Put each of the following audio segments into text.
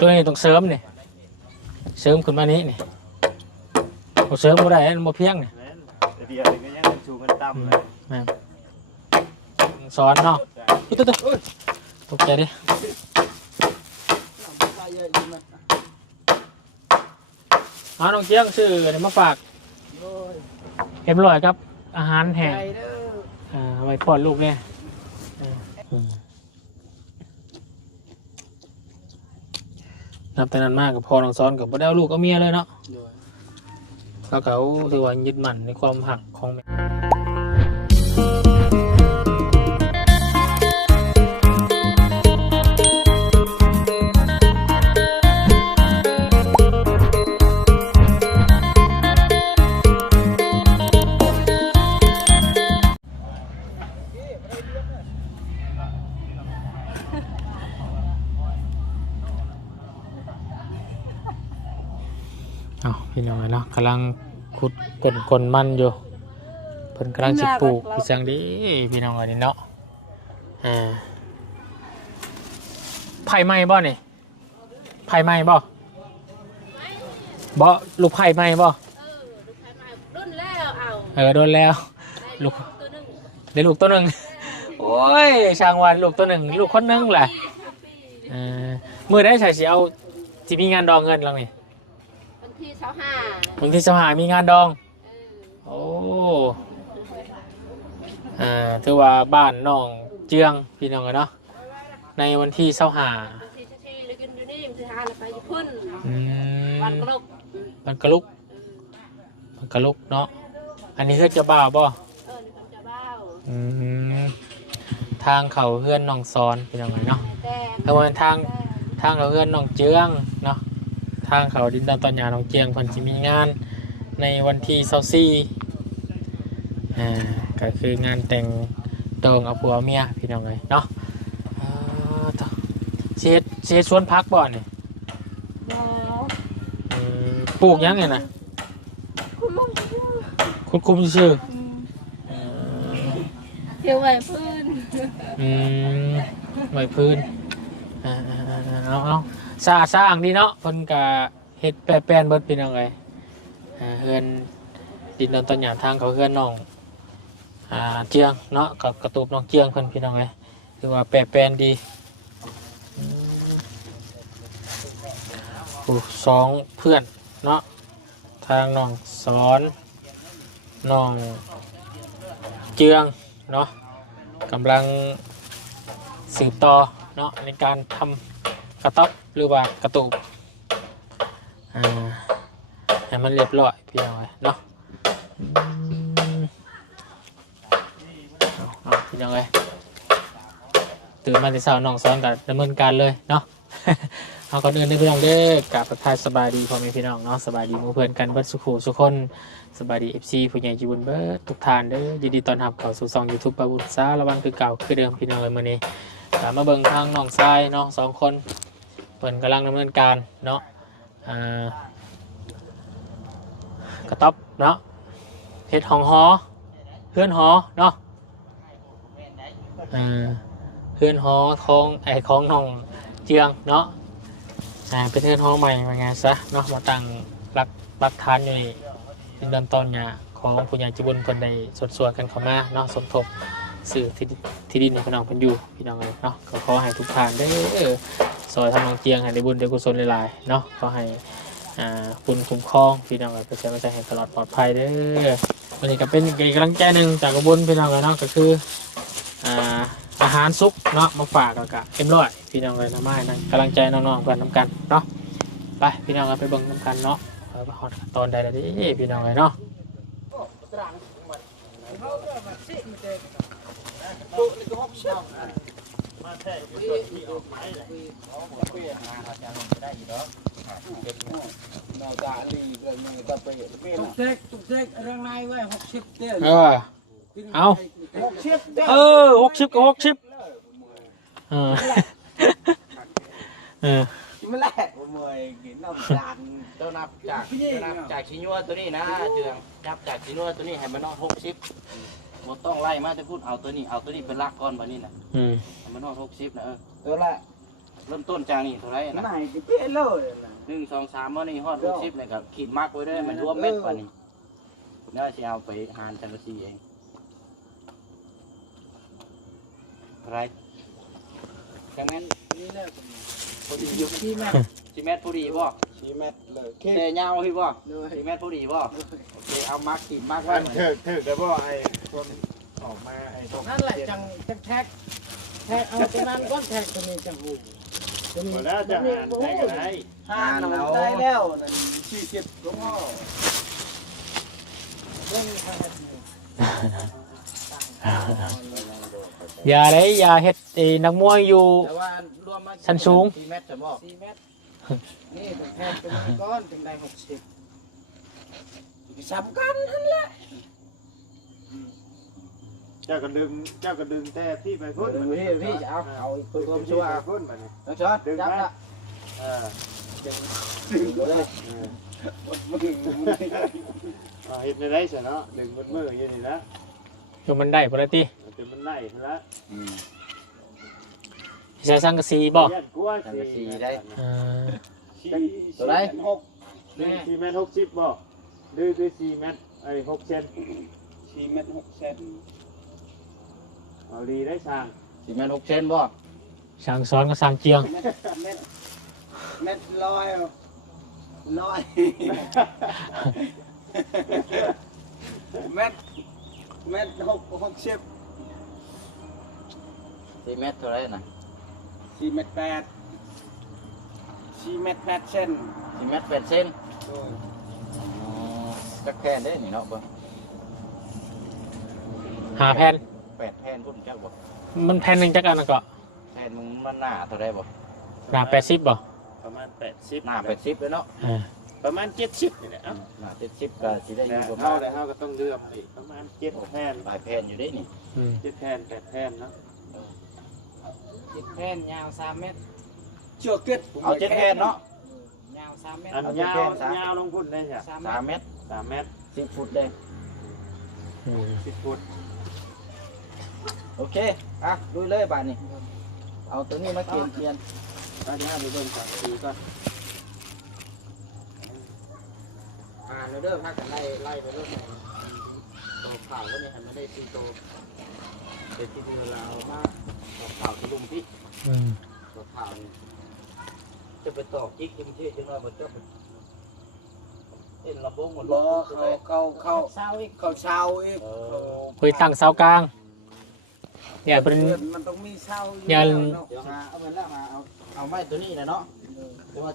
ตัวนี้ต้องเสริมนี่เสริมขึ้นมานี้นี่บ่เสริมบ่ได้บ่เพียงนี่เดียวก็ยังชูมันต่ำเลยสอนเนาะตุ๊ดตกใจดิเอาน้องเชียงซื้อเดี๋ยวมาฝากเอ็มร้อยครับอาหารแห้งไว้ป้อนลูกเนี่ยนับแต่นั้นมากกับพอน้องซ้อนกับพ่อเด้าลูกก็เมียเลยเนาะแล้วเขาถือว่ายึดมั่นในความหักของแม่พี่น้องเนาะกำลังขุดกลมันอยู่เพิ่นกำลังสิปลูกพี่จังดีพี่น้องอันนี้เนาะไผ่ไหม้บ่นี่ไผ่ไหม้บ่ลูกไผ่ไหม้บ่โดนแล้วโดนแล้วลูกได้ลูกตัวหนึ่งโอ้ยช่างวันลูกตัวหนึ่งลูกคนหนึ่งแหละมือได้ใส่สิเอาที่มีงานดองเงินแล้วนี่วันที่25มีงานดองโอ้ถือว่าบ้านน้องเจืองพี่น้องเนาะในวันที่25วันกะลุกเนาะอันนี้เฮือนจะบ่าวบ่ทางเขาเฮือนน้องซอนพี่น้องเนาะแต่ว่าทางเขาเฮือนน้องเจืองเนาะทางเขาดินดอนตอนหยาน้องเจียงเพิ่นสิมีงานในวันที่24ก็คืองานแต่งตองเอาผัวเมียพี่น้องเลยเนาะเสียสวนพักบ่อนนี่ปลูกยังไงนะคุณคุมชื่อเที่ยวไหวพื้นไหวพื้นเอาสะอาดดีเนาะเพิ่นก็เฮ็ดแปลนเบิดพี่น้องเลยเฮือนดินดอนตอนหยาทางเขาเฮือนน้องเจียงเนาะกับกระตูบน้องเจียงเพิ่นพี่น้องเลยคือว่าแปลนดีสองเพื่อนเนาะทางน้องสอนน้องเจียงเนาะกำลังสืบต่อเนาะในการทำกระต๊อบหรือว่ากระตูบให้มันเรียบร้อยพี่น้องเลยเนาะพี่น้องเลยตื่นมาในเช้าน้องซ้อนกับดำเนินการเลยเนาะเอาก่อนอื่นได้พี่น้องเด้อกราบทักทายสบายดีพ่อแม่พี่น้องเนาะสบายดีหมู่เพื่อนกันเบิดสุขุสุขคนสบายดี FC ผู้ใหญ่จีบุญเบิดทุกท่านเด้อยินดีต้อนรับเข้าสู่ช่อง YouTube ปะบุญซาระวังคือเก่าคือเดิมพี่น้องเลยมื้อนี้มาเบิ่งทางน้องชายเนาะ2คนเพิ่นกำลังดำเนินการเนาะกระต๊อบเนาะเฮ็ดห้องหอเฮือนหอเนาะเฮือนหอของน้องเจียงเนาะเป็นเฮือนหอใหม่ว่าไงซะเนาะมาตั้งรักฐานอยู่นี่ดินดอนตอนหญ้าของผู้ใหญ่จิบุญเพิ่นได้สดๆกันเข้ามาเนาะสมทบสื่อที่ดินในพี่น้องเพิ่นอยู่พี่น้องเลยเนาะก็ขอให้ทุกท่านได้ซอยทำน้องเจียงให้ได้บุญได้กุศลหลายๆเนาะขอให้คุณคุ้มครองพี่น้องเลยเพื่อจะไม่ใช่ให้ตลอดปลอดภัยเด้อวันนี้ก็เป็นอีกกำลังใจหนึ่งจากกระบุญพี่น้องเลยเนาะก็คืออาหารซุปเนาะมาฝากกับเอ็มร้อยพี่น้องเลยน้ำไม้นะกำลังใจน้องๆกันน้ำกันเนาะไปพี่น้องไปเบิ่งน้ำกันเนาะไปหอดตอนใดแล้วดิพี่น้องเลยเนาะตุกเซ็กเรื่องนายไว้60เดือนเอา60กับ60มันแหละมวยกินน้ำจานต้นนับจากชิ้นยัวตัวนี้นะเจืองนับจากชิ้นยัวตัวนี้ให้มันนอน60หมดต้องไล่มาจะพูดเอาตัวนี้เป็นลักก้อนแบบนี้นะให้มันนอน60นะตัวละ เริ่มต้นจากนี่เท่าไหร่ ไหน นะ จะเปี้ยเลยนะ 1 2 3มื้อนี้ฮอด60นี่ก็ขีดมักไว้เด้อมันรวมเม็ดป่านนี้เดี๋ยวสิเอาไปหารจังซี่เองอะไรจังนั้น นี่แหละ พอดีอยู่ ที่แม่ สิเมตรพอดีบ่ ชี้แม่เลยเค แต่ยาวพี่บ่ เลย สิเมตรพอดีบ่โอเคเอามักขีดมักไว้ มันถึกแต่ว่าไอ้คนออกมาไอ้ตรง นั่นแหละจังแท็กเอาตัวนั้นก้อนแท็กตัวนี้จังหู หมดแล้วจะหานใช้กันไหน ห่านเราได้แล้วนั่น40ก็ง้อเรื่องอย่าเลยอย่าเฮ็ดไอ้นักมวยอยู่ แต่ว่ารวมมา ชั้นสูง 4 เมตรจะบ่ 4เมตรนี่ต้องแท็กตัวนี้ก้อนถึงได้60สำคัญนั่นแหละ เจ้าก็ดึงแต่พี่ไปพุ่น พี่จะเอาอีกตัวความชั่ว ไปพุ่นไปนี่ น้องช้อนจับละ เออ เลย เอาเห็ดในไรเสียเนาะดึงมืออยู่นี่ละ จนมันได้บ่ละติ จนมันไล่ละ ใช้สังกะสีบ่ ยันกลัวสี่ อ่า ตัวไหน 4 เมตร 60บ่ดื้อ4 เมตรไอ้6 เซน 4เมตร6เซน เอาดีได้ช่าง 4 เมตร 6 เซนบ่ สั่งสอนกับสั่งเจียง เม็ดลอยเม็ด60 4 เมตรเท่าไหร่น่ะ 4เมตร8 4เมตร8เซน 4 เมตร 8 เซนจักแผ่นเด้นี่เนาะบ่ หาแผ่น 8แผ่นพุ่นจักบ่ มันแผ่นหนึงจักอันน่ะก็ แผ่นมึงมันหน้าเท่าไหร่บ่ หน้า80บ่ ประมาณ80 หน้า80เลยเนาะ อ่า ประมาณ70นี่แหละเอ้า หน้า70ก็สิได้อยู่ประ เฮา มาณ ได้เฮาก็ต้องเลือกอีกประมาณ7 แผ่น หลายแผ่นอยู่เด้นี่ อืม 7 แผ่น8 แผ่นเนาะ แผ่นยาว3เมตรเชือกเก็ด เอา7แผ่นเนาะ ยาว3เมตร อันยาวลงพุ่นได้จ้ะ 3 เมตร 3 เมตร 10 ฟุตเด้ อืม 10 ฟุต โอเคอ่ะลุยเลยบาดนี้เอาตัวนี้มาเกียน ตอนนี้ไปเบิ่งก่อนสีก่อน แล้วเด้อพากันไล่ไปเรื่อยตัวข่าวก็เนี่ยไม่ได้4ตัวเดี๋ยวที่เดือนเรามาตัวข่าวที่ลุงพี่ อืม ตัวข่าวนี่จะไปตอกจิกจุ่มเชี่ยจังเลยมันจะเอ็นลำบงหมด บ่ เขา เขาเช้าอีก เคยตั้งเสากลางอย่าเป็น มันต้องมีเช้า อย่า เดี๋ยวมาเอาไปแล้วมาเอาไม้ตัวนี้นะเนาะ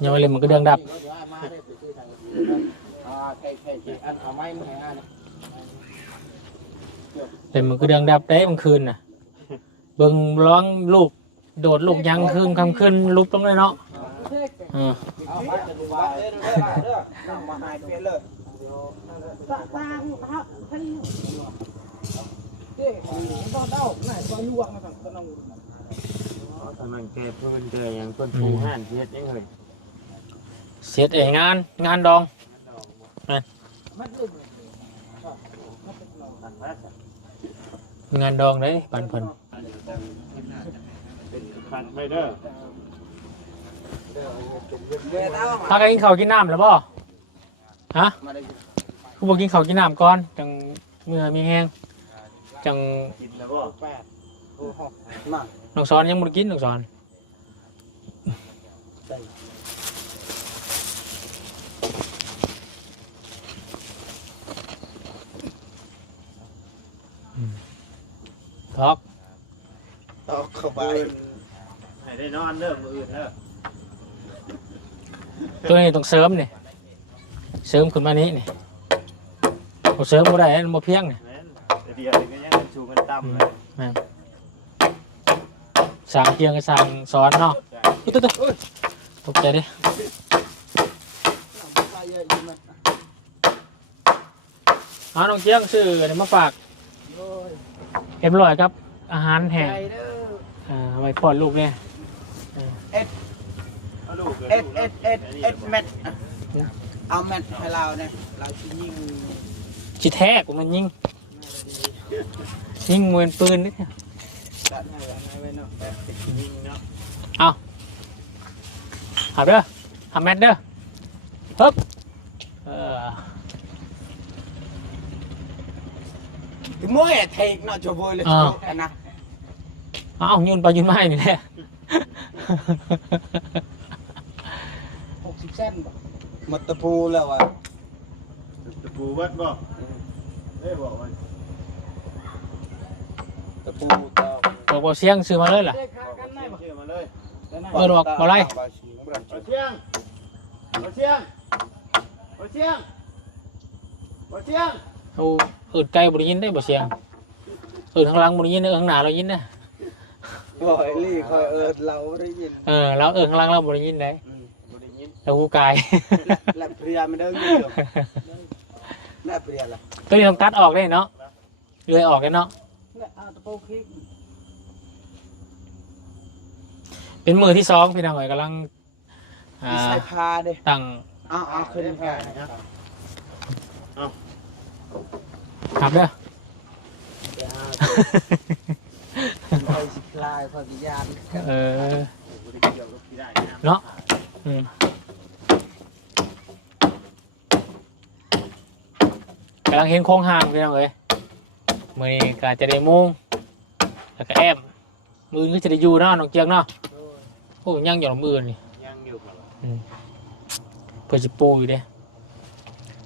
อย่ามาเล่นมันก็เดืองดับ เดี๋ยวมาได้ไปซื้อทางใครอันเอาไม้มึงให้นะ เล่นมันก็เดืองดับได้บางคืนน่ะเบิ่งร้องลูกโดดลูกยังคืนคำคืนลุกลงเลยเนาะอ่า เอามาจะดูว่าเด้อเด้อ มาหายไปเลยตางครับท่านเด็กต้องเด้าไหนตัวลวกมาสั่งก็ต้อง กำลังแก้พื้นเจออย่างคนปูห่านเฮ็ดยังเลย เสียดเองงานดอง มันอึด งานดองเลยปันเพิ่น ขัดไปเด้อ เวลา พากันกินข้าวกินน้ำแล้วบ่ฮะ มาได้ กูบอกกินข้าวกินน้ำก่อนจังเมื่อมีแห้งจัง กินแล้วบ่ มา น้องสอนยังบ่ได้กินน้องสอนทอก ตอกเข้าไป ให้ได้นอนเด้อมื้ออื่นเด้อ ตัวนี้ต้องเสริมนี่เสริมขึ้นมานี้นี่บ่เสริมบ่ได้มันบ่เพียงนี่ แม่นแต่เดียวนี่ก็ยังมันชูมันต่ำเลย แม่นสั่งเพียงก็สั่งสอนเนาะอุ๊ยตุ๊ดตกใจดิเอาน้องเชียงซื้อเดี๋ยวมาฝากเอ็มร้อยครับอาหารแห้ง ใจเด้อ ไว้ป้อนลูกเนี่ย เอาลูก เอ็ดเม็ดเอาเม็ดให้เราเนี่ยเราจะยิง จิแท้กูมันยิงเหมือนปืนนี่ ดัดให้ไว้เนาะ ยิงเนาะ เอา หับเด้อหับแมทเด้อฮึบcái mũi à thịt nó cho vui lên cái nào เอายืนไปยืนมาให้นี่แหละ 60 เส้นบ่ một tập phu là vậy ตะปูเบิดบ่ได้บอกว่า tập phu tao บอกบ่เสียงซื้อมาเลยล่ะ ได้ค่ากันได้บ่ เชื่อมาเลย เปิดบอกบ่ไร บ่เชียงบ่เชียงบ่เชียงบ่เชียง เอาอืดไกลบ่ได้ยินได้บ่เสียงอืดข้างหลังบ่ได้ยินข้างหน้าเรายินนะ gọi ly khỏi lâu đấy nhìn เราข้างหลังเราบ่ได้ยินได้ bố đi nhìn เราหูกาย làm pria mới đâu nhìn được làm pria là ตัวนี้ต้องตัดออกได้เนาะเลื่อยออกได้เนาะ เนี่ยเอาตะปูคลิก เป็นมือที่สองพี่น้องเอ๋ยกำลัง đi sai pha đi ตั้ง ขึ้นแค่นะครับ ครับเด้อ คอยสิคลายคอยสิยาน บ่ได้เกี่ยวกับที่ได้นะ เนาะกำลังเห็นโค้งห่างพี่น้องเอ๋ยมือนี้ก็จะได้มุงแล้วก็แอมมือก็จะได้อยู่เนาะน้องเจียงเนาะโอ้ยังอยู่มือนี่ ยังอยู่ครับ เพื่อจะปูอยู่เด้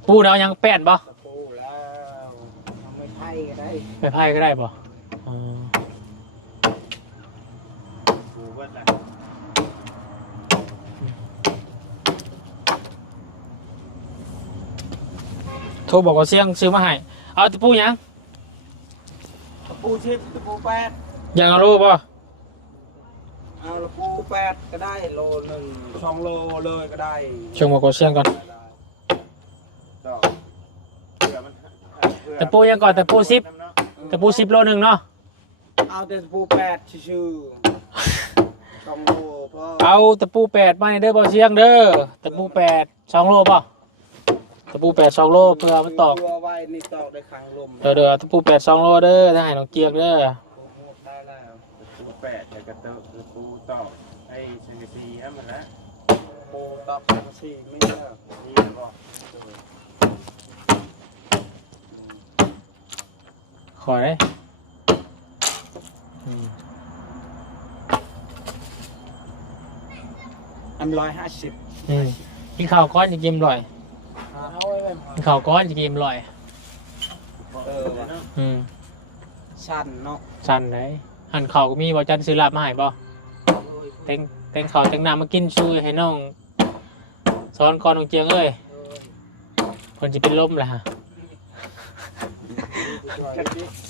ปูแล้วยังแป้นบ่ ตะปูแล้วทำไม่ไพ่ก็ได้ ไปไพ่ก็ได้บ่อ๋อ ปูเบิดแหละ โทรบอกว่าเสียงซื้อมาให้เอาตะปูยัง ตะปูชิปตะปูแปด ยังเอาโลบ่ เอาตะปูแปดก็ได้โลหนึ่ง2 โลเลยก็ได้ ชงบอกว่าเสียงก่อน ต่อเพื่อมัน ตะปูยังก่อนตะปู10ตะปู10 โลนึงเนาะ เอาแต่ตะปูแปดชื่อๆ2 โลพอ เอาตะปู8มาให้เด้อบ่เสียงเด้อตะปู8 2 โลบ่ตะปู8 2 โลเพื่อมันตอก เอาไว้นี่ตอกได้ครั้งลม เด้อตะปู8 2 โลเด้อถ้าให้น้องเกียกเด้อ ได้แล้ว ตะปูแปดแต่กระเตอะตะปูต่อไอ้สังกะสีฮะมันนะ ปูตอกสี่ไม่เลิก นี่บ่ ขอได้ อัน150กินข้าวก้อนจะกินอร่อย เอาไว้ไว้ กินข้าวก้อนจะกินอร่อย สั้นเนาะ สั่นไหนหั่นข้าวก็มีบ่จันซื้อลาบมาให้บ่เต็งข้าวเต็งน้ำมากินช่วยให้น้องสอนก่อนน้องเจียงเอ้ยเพิ่นสิเป็นลมแหละฮะ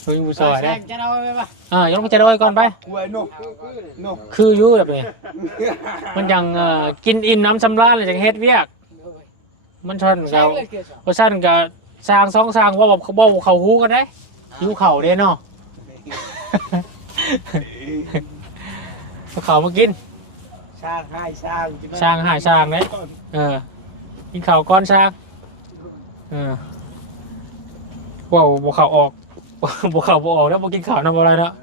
เฮ้ยผู้ซอยได้ จะเอาไว้ป่ะ ยกมาจะได้ก่อนไป เว้ยนกนก คืออยู่แบบนี้มันยังกินอิ่มน้ำสำราญเลยจังเฮ็ดเวียกมันชน ใช่ กับ เลยเกี่ยวกับ เพราะฉะนั้นก็สร้างสองสร้างว่าบ่เขาฮู้กันได้หิวเข่าวเด้เนาะ เอาเขาวมากิน สร้างให้สร้าง สร้างหาสร้างเด้กินข้าวก้อนสร้างว้าวบ่เข้าออก บ่เข้าบ่ออกแล้วบ่กินข้าวนำบ่ได้เนาะ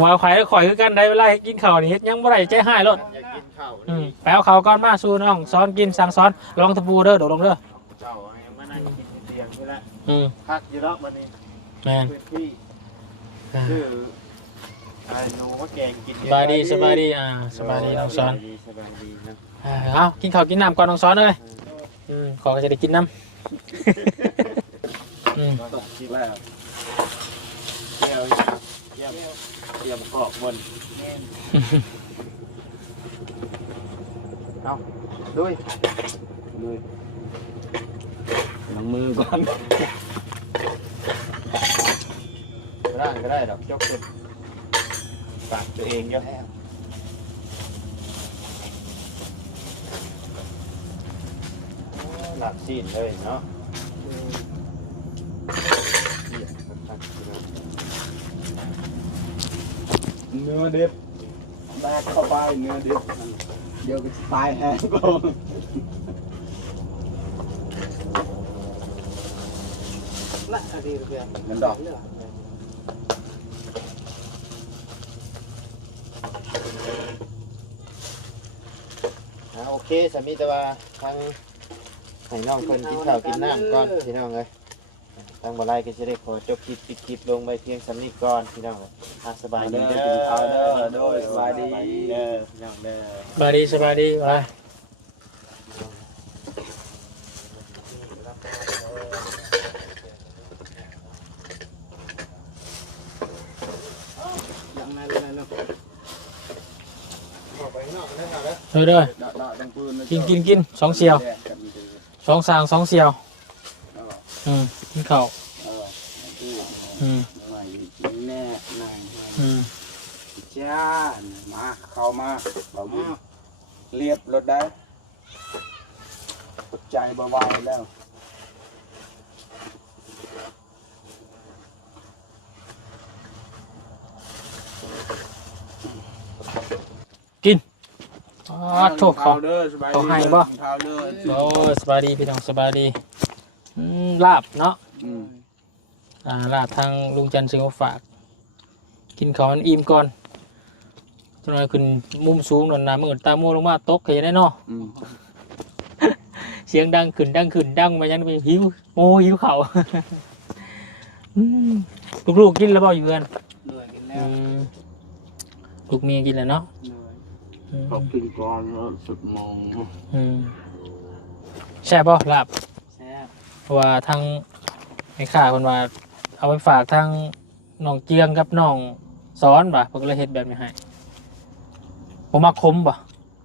ว่าข่อยคือกันได้เวลากินข้าวนี่เฮ็ดยังบ่ได้ใจหายโลด อยากกินข้าว ไปเอาข้าวก่อนมาสู่น้องสอนกินสั่งสอนลองตะปูเด้อโดดลงเด้อ เจ้ามานั่งกินเตียงนี่แหละ ม พักอยู่รอบวันนี้ แม่น พื้นที่คือไอ้หนูว่าแกงกิน สบายดีสบายดีสบายดีน้องสอน สบายดีนะ เอากินข้าวกินน้ำก่อนน้องสอนเลยขอก็จะได้กินน้ำ ตกที่แล้วเที่ยวเที่ยวขอบบนเอาด้วยล้างมือก่อนก็ได้ดอกยกขึ้นปากตัวเองเยอะแล้วหลับซีนเลยเนาะเนื้อดิบแบกเข้าไปเนื้อดิบเดี๋ยวก็ตายแห้งก่อนละอะไรเรื่องเงินดอก โอเคสามีแต่ว่าทางให้น้องเพิ่นกินข้าวกินน้ำก่อนพี่น้องเอ้ยทางบ่ไล่ก็จะได้ขอจบคลิปปิดคลิปลงไปเพียงสำนี้ก่อนพี่น้องเอ้ยสบายดีเด้อกินข้าวเด้อโดยสบายดีเด้อพี่น้องเด้อ สบายดีสบายดีไป ยังไงเลยเนาะ ออกไปข้างนอกได้ค่ะเด้อ เด้อเด้อ ดอกดังปืน กินสองเสี่ยวสองสางสองเสี่ยวกินข้าวแน่นายจ้ามาเข้ามาเราเรียบรถได้ใจเบาๆแล้ว โชคเขาเขาให้บ่ เท้าเด้อ โอ้สบายดีพี่น้องสบายดีลาบเนาะลาบทางลุงจันทร์ซื้อมาฝาก กินข้าวมันอิ่มก่อนจนขึ้นมุมสูงหน่อยนะมืดตามัวลงมาตกให้ได้เนาะเสียงดังขึ้นดังไปยันไปหิวหิวเข่าลูกๆกินแล้วเปล่าอยู่กัน เหนื่อยกินแล้ว ลูกเมียกินแล้วเนาะ ขอบคุณก่อนแล้ว10 โมง แช่บป่ะลาบ แซ่บ เพราะว่าทางไอ้ข้าคนว่าเอาไปฝากทางน้องเจียงกับน้องซ้อนป่ะเพิ่นก็เลยเฮ็ดแบบนี้ให้ผมมาคมป่ะ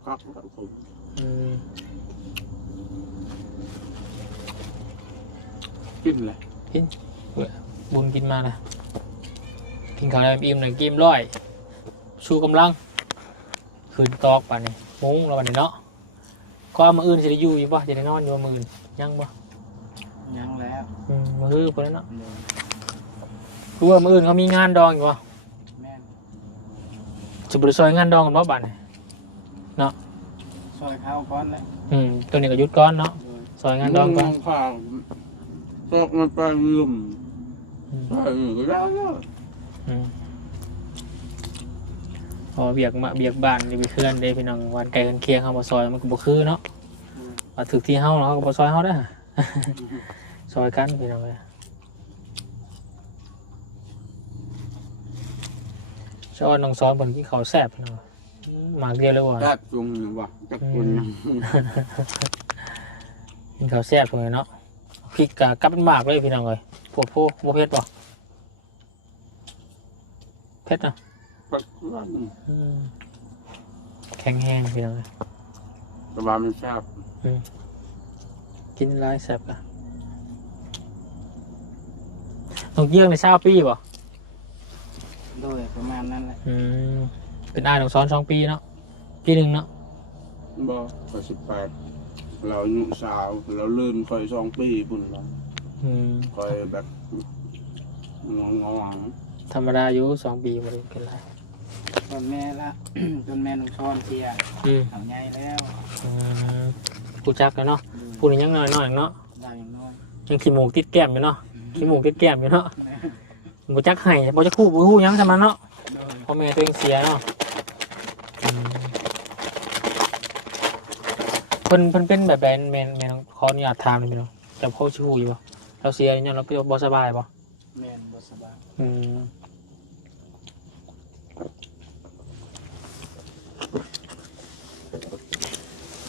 ครับผม กินเลย บุญกินมานะกินข้าวแล้วอิ่มหนึ่งกินร้อยชูกำลังคืนตอกป่ะนี่มุ้งเราป่ะนี่เนาะก็เอามาอื่นสิได้อยู่ป่ะจะได้นอนอยู่มาอื่นยังป่ะ ยังแล้ว มาฮื้อไปแล้วเนาะคือว่ามาอื่นเขามีงานดองอยู่ป่ะ แม่น จะบริซอยงานดองกันป่ะบ้านนี่ ซอยข้าวก้อนเลย ตัวนี้ก็ยุดก้อนเนาะซอยงานดองก่อน ข้าวตอกมันไปลืมใช่ก็ได้แล้ว พอเบียกบ้านจะไปเคลื่อนได้พี่น้องวันไกลกันเคียงเขามาซอยมันก็บ่คือเนาะมาถึกที่เฮาเนาะเขาก็บ่ซอยเฮาได้ ซอยกันพี่น้องเลยชอบน้องซ้อนบนที่เขาแซ่บพี่น้องหมากเดียวเลยว่ะ แซ่บจุงอยู่ว่ะจักคนนะ กินข้าวแซ่บเลยเนาะพริกกับเป็นหมากเลยพี่น้องเลยพวกบ่เผ็ดป่ะเผ็ดนะ ปักวัน แข็งแห้งพี่น้องเลย แต่ว่ามันแซ่บ กินหลายแซ่บอ่ะน้องเยี่ยงใน20 ปีป่ะ โดยประมาณนั้นแหละ เป็นอาน้องซ้อน2 ปีเนาะปีหนึ่งเนาะ บ่ก็18เราอายุสาวเราลื่นค่อย2 ปีพุ่นเราค่อยแบบงง ธรรมดาอยู่2 ปีมาเลยกันไร จนแม่ละ จนแม่น้องช้อนเสียเอาใหญ่แล้ว กูจักกันเนาะกูนี่ยังน้อยเนาะ ได้อย่างน้อย ยังขี้หมูกติดแก้มอยู่เนาะขี้หมูกติดแก้มอยู่เนาะกูจักให้บ่จักคู่บ่ฮู้ยังซะมันเนาะ โดย พ่อแม่ตัวเองเสียเนาะเพิ่นเป็นแบบแบนแม่น้องขออนุญาตถามหน่อยพี่น้องจำเขาชื่ออยู่บ่เราเสียเนี่ยเราบ่สบายบ่ แม่นบ่สบาย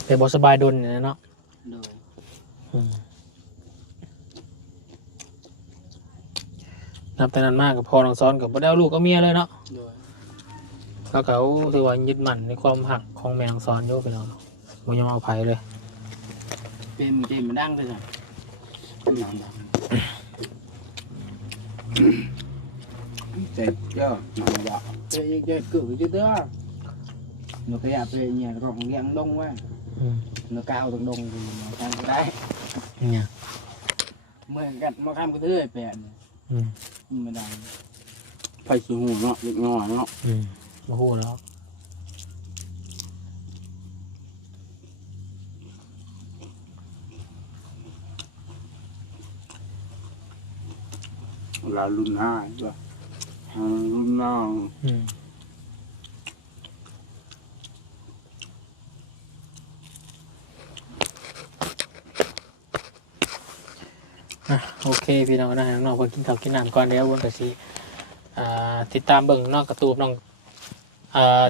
แต่บ่สบายดนเนี่ยเนาะ โดย นับแต่นั้นมากกับพ่อน้องซ้อนกับบ่ได้เอาลูกเอาเมียเลยเนาะ โดย แล้วเขาถือว่ายึดมั่นในความหักของแม่น้องซ้อนอยู่พี่น้องบ่ยอมเอาไผเลย เป็นเกมมันดังเลยจ้ะหนังดังเจ็บเยอะหนังยาวเจ็บเยอะcứ chứ đó nó cái à về nhà còn nghe đông quá nó cao tầng đông thì nó tham cái đấy เนี่ย mới gặt mà tham cái thứ này bèn màดังไฟสูงเนาะเล็กน้อยเนาะ บ่ฮู้แล้ว là luôn hai rồi luôn nào เ โอเคพี่น้องนะน้องเพิ่นกินข้าวกินน้ำก่อนเดี๋ยววนก็สิติดตามเบิ่งน้องกระตูบน้อง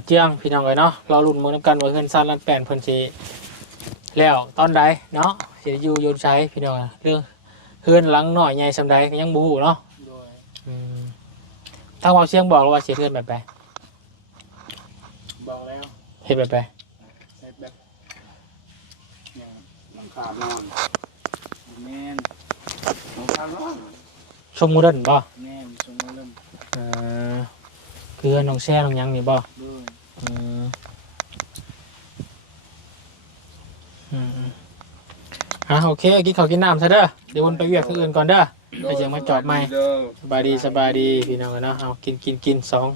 เจียงพี่น้องเลยเนาะรอรุ่นมือน้ำกันว่าเฮือนซ่านลั่นแปนเพิ่นสิแล้วตอนใดเนาะสิอยู่โยนใช้พี่น้องเรื่องเฮือนหลังหน่อยใหญ่ซำใดก็ยังบ่ฮู้เนาะ โดย ทางเว้าเสียงบอกแล้วว่าสิเฮือนแบบใด บอกแล้ว เฮ็ดแบบใด ใส่แบบอย่างหลังคานอนแม่นหลังคานอน ชมโมเดิร์นบ่ แม่นชมเริ่ม คือน้องแช่น้องหยังนี่บ่ ด้วย อืมโอเคกินข้าวกินน้ำซะเด้อเดี๋ยววนไปเวียกที่อื่นก่อนเด้อไปจังมาจอบใหม่สบายดีพี่น้องเนาะเอากินสอง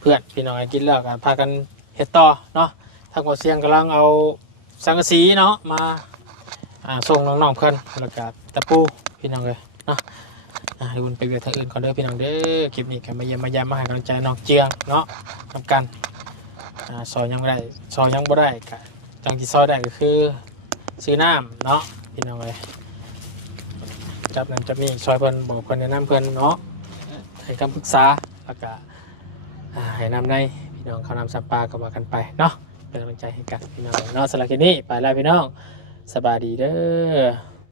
เพื่อนพี่น้องกินแล้วกันพากันเฮ็ดต่อเนาะทางหมดเสียงกำลังเอาสังกะสีเนาะมาส่งน้องๆเพิ่นแล้วก็ตะปูพี่น้องเลยเนาะเดี๋ยววนไปเวียกที่อื่นก่อนเด้อพี่น้องเด้อคลิปนี้ก็มาเยี่ยมมาให้กำลังใจน้องเจียงเนาะทำกันซอยยังไม่ได้ซอยยังบ่ได้ก็จังที่ซอยได้ก็คือซื้อน้ำเนาะพี่น้องเลยจับนั้นจับนี่ซอยเพิ่นบอกเพิ่นแนะนำเพิ่นเนาะให้คำปรึกษาแล้วก็ให้นำในพี่น้องเขานำสัมปลาก็ว่ากันไปเนาะเป็นกำลังใจให้กันพี่น้องเนาะสำหรับคลิปนี้ไปแล้วพี่น้องสบายดีเด้อ